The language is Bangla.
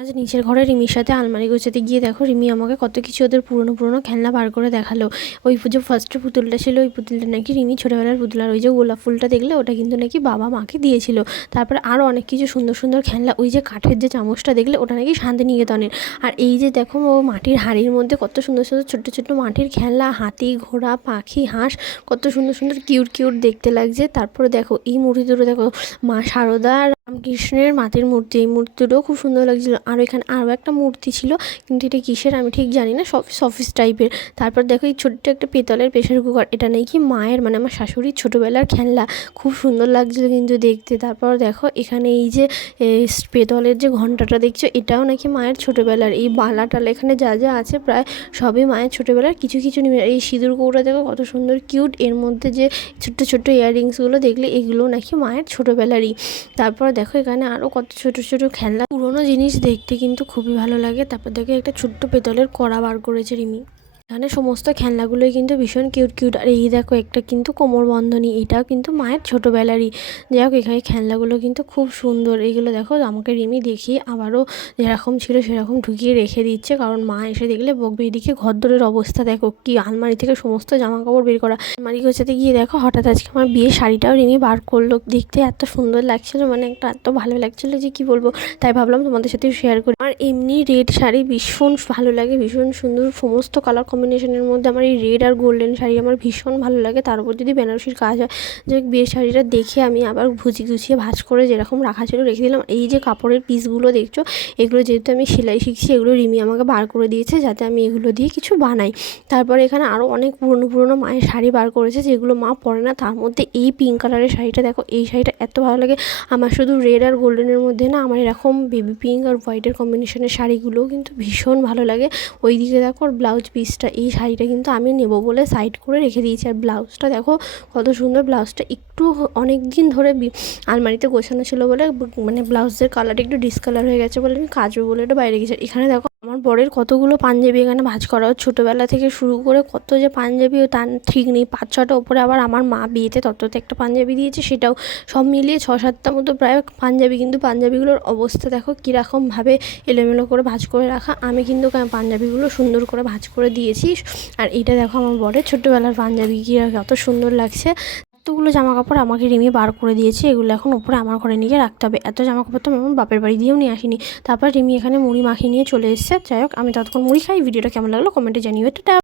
আজ নিচের ঘরে রিমির সাথে আলমারি গোছাতে গিয়ে দেখো, রিমি আমাকে কত কিছু ওদের পুরনো পুরনো খেলনা বার করে দেখাল। ওই যে ফার্স্টে পুতুলটা ছিল, ওই পুতুলটা নাকি রিমি ছোটোবেলার পুতুল, আর ওই যে গোলাপ ফুলটা দেখলে ওটা কিন্তু নাকি বাবা মাকে দিয়েছিল। তারপর আরও অনেক কিছু সুন্দর সুন্দর খেলনা, ওই যে কাঠের যে চামচটা দেখলে ওটা নাকি শান্তিনিকেতনের। আর এই যে দেখো ও মাটির হাড়ির মধ্যে কত সুন্দর সুন্দর ছোট্ট ছোট্ট মাটির খেলনা, হাতি, ঘোড়া, পাখি, হাঁস, কত সুন্দর সুন্দর কিউট কিউট দেখতে লাগছে। তারপরে দেখো এই মূর্তি দুটো দেখো মা শারদা আর রামকৃষ্ণের মাটির মূর্তি, এই মূর্তিটাও খুব সুন্দর লাগছিল। আর এখানে আরও একটা মূর্তি ছিল, কিন্তু এটা কিসের আমি ঠিক জানি না সফিস অফিস টাইপের। তারপর দেখো এই ছোট্ট একটা পেতলের প্রেশার কুকার, এটা নাকি মায়ের মানে আমার শাশুড়ির ছোটোবেলার খেলনা। খুব সুন্দর লাগছিল কিন্তু দেখতে। তারপর দেখো এখানে এই যে পেতলের যে ঘন্টাটা দেখছ, এটাও নাকি মায়ের ছোটোবেলার। এই বালা টালা এখানে যা যা আছে প্রায় সবই মায়ের ছোটোবেলার। কিছু কিছু এই সিঁদুর কৌটা দেখো কত সুন্দর কিউট এর মধ্যে যে ছোট্ট ছোট্ট ইয়াররিংসগুলো দেখলে এগুলো নাকি মায়ের ছোটোবেলারই। তারপর দেখো এখানে আরও কত ছোট ছোট খেলনা। পুরোনো জিনিস দেখতে কিন্তু খুবই ভালো লাগে। তারপর দেখো একটা ছোট্ট পেতলের কড়া বার করেছে রিমি। এখানে সমস্ত খেলনাগুলোই কিন্তু ভীষণ কিউট কিউট আর এই দেখো একটা কিন্তু কোমর বন্ধনী, এটাও কিন্তু মায়ের ছোটোবেলারই। যাই হোক, এখানে খেলনাগুলো কিন্তু খুব সুন্দর। এইগুলো দেখো, আমাকে রিমি দেখিয়ে আবারও যেরকম ছিল সেরকম ঢুকিয়ে রেখে দিচ্ছে। কারণ মা এসে দেখলে বকবে, এদিকে ঘরদোরের অবস্থা দেখো কি, আলমারি থেকে সমস্ত জামা কাপড় বের করা। আলমারি গোছাতে গিয়ে দেখো, হঠাৎ আজকে আমার বিয়ের শাড়িটাও রিমি বার করল। দেখতে এত সুন্দর লাগছিল মানে একটা এত ভালো লাগছিল যে কি বলব। তাই ভাবলাম তোমাদের সাথে শেয়ার করি। আর এমনি রেড শাড়ি ভীষণ ভালো লাগে, ভীষণ সুন্দর, সমস্ত কালার কম্বিনেশনের মধ্যে আমার এই রেড আর গোল্ডেন শাড়ি আমার ভীষণ ভালো লাগে। তার উপর যদি বেনারসির কাজ হয়, যে বিয়ের শাড়িটা দেখে আমি আবার ভুজি গুছিয়ে ভাজ করে যেরকম রাখা ছিল রেখে দিলাম। এই যে কাপড়ের পিসগুলো দেখছ, এগুলো যেহেতু আমি সেলাই শিখছি, এগুলো রিমি আমাকে বার করে দিয়েছে যাতে আমি এগুলো দিয়ে কিছু বানাই। তারপরে এখানে আরও অনেক পুরনো পুরনো মায়ের শাড়ি বার করেছে, যেগুলো মা পরে না, তার মধ্যে এই পিঙ্ক কালারের শাড়িটা দেখো, এই শাড়িটা এত ভালো লাগে। আমার শুধু রেড আর গোল্ডেনের মধ্যে না, আমার এরকম বেবি পিঙ্ক আর হোয়াইটের কম্বিনেশনের শাড়িগুলোও কিন্তু ভীষণ ভালো লাগে। ওই দিকে দেখো ব্লাউজ পিসটা এই শাড়িটা কিন্তু আমি নেব বলে সাইড করে রেখে দিয়েছি। আর ব্লাউজটা দেখো, কত সুন্দর ব্লাউজটা। একটু অনেক দিন ধরে আলমারিতে গোছানো ছিল বলে মানে ব্লাউজের কালারটা একটু ডিসকালার হয়ে গেছে বলে আমি কাজবে বলে এটা বাইরে গেছি। এখানে দেখো আমার বরের কতগুলো পাঞ্জাবি এখানে ভাজ করা ছোটোবেলা থেকে শুরু করে কত যে পাঞ্জাবি তার ঠিক নেই। পাঁচ ছটা ওপরে আবার আমার মা বিয়েতে তততে একটা পাঞ্জাবি দিয়েছে, সেটাও সব মিলিয়ে ছ সাতটা মতো প্রায় পাঞ্জাবি। কিন্তু পাঞ্জাবিগুলোর অবস্থা দেখো কীরকমভাবে এলোমেলো করে ভাজ করে রাখা। আমি কিন্তু পাঞ্জাবিগুলো সুন্দর করে ভাঁজ করে দিয়েছি। আর এটা দেখো আমার বরের ছোটোবেলার পাঞ্জাবি, কী কত সুন্দর লাগছে। এতগুলো জামা কাপড় আমাকে রিমি বার করে দিয়েছে, এগুলো এখন উপরে আমার ঘরে নিয়ে রাখতে হবে। এত জামা কাপড় তো আমি আমার বাপের বাড়ি দিয়েও নিয়ে আসিনি। তারপর রিমি এখানে মুড়ি মাখিয়ে নিয়ে চলে এসেছে। যাই হোক, আমি ততক্ষণ মুড়ি খাই। ভিডিওটা কেমন লাগল কমেন্টে জানিও। এটা